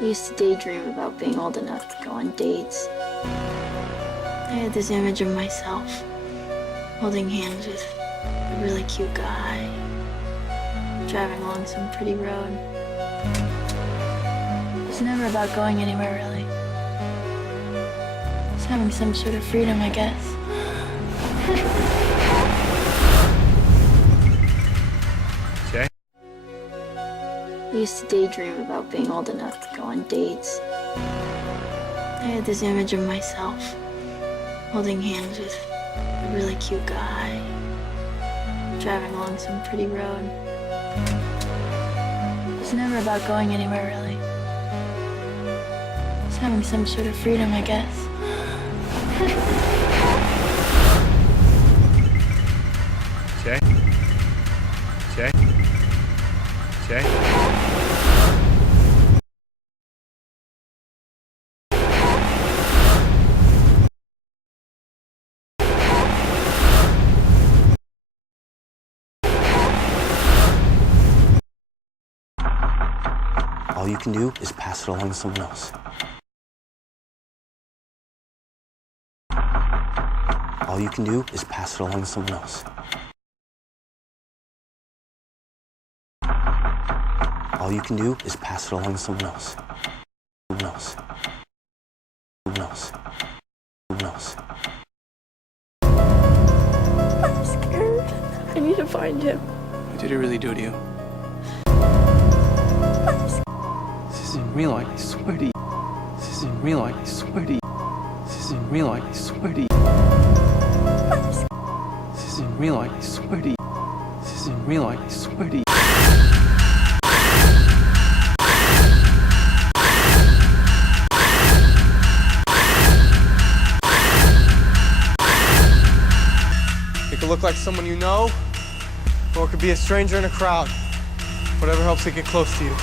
I used to daydream about being old enough to go on dates. I had this image of myself holding hands with a really cute guy, driving along some pretty road. It was never about going anywhere, really. Just having some sort of freedom, I guess. Okay. I used to daydream about being old enough to go on dates. I had this image of myself holding hands with a really cute guy, driving along some pretty road. It was never about going anywhere, really. Just having some sort of freedom, I guess. Okay. Okay. Okay. All you can do is pass it along to someone else. All you can do is pass it along to someone else. All you can do is pass it along to someone else. Someone else. Someone else. Someone else. I'm scared. I need to find him. What did he really do to you? This isn't real, I swear to you. This isn't real, I swear to you. This isn't real, I swear to you. This isn't real, I swear to you. This isn't real, I swear to you. It could look like someone you know, or it could be a stranger in a crowd. Whatever helps it get close to you.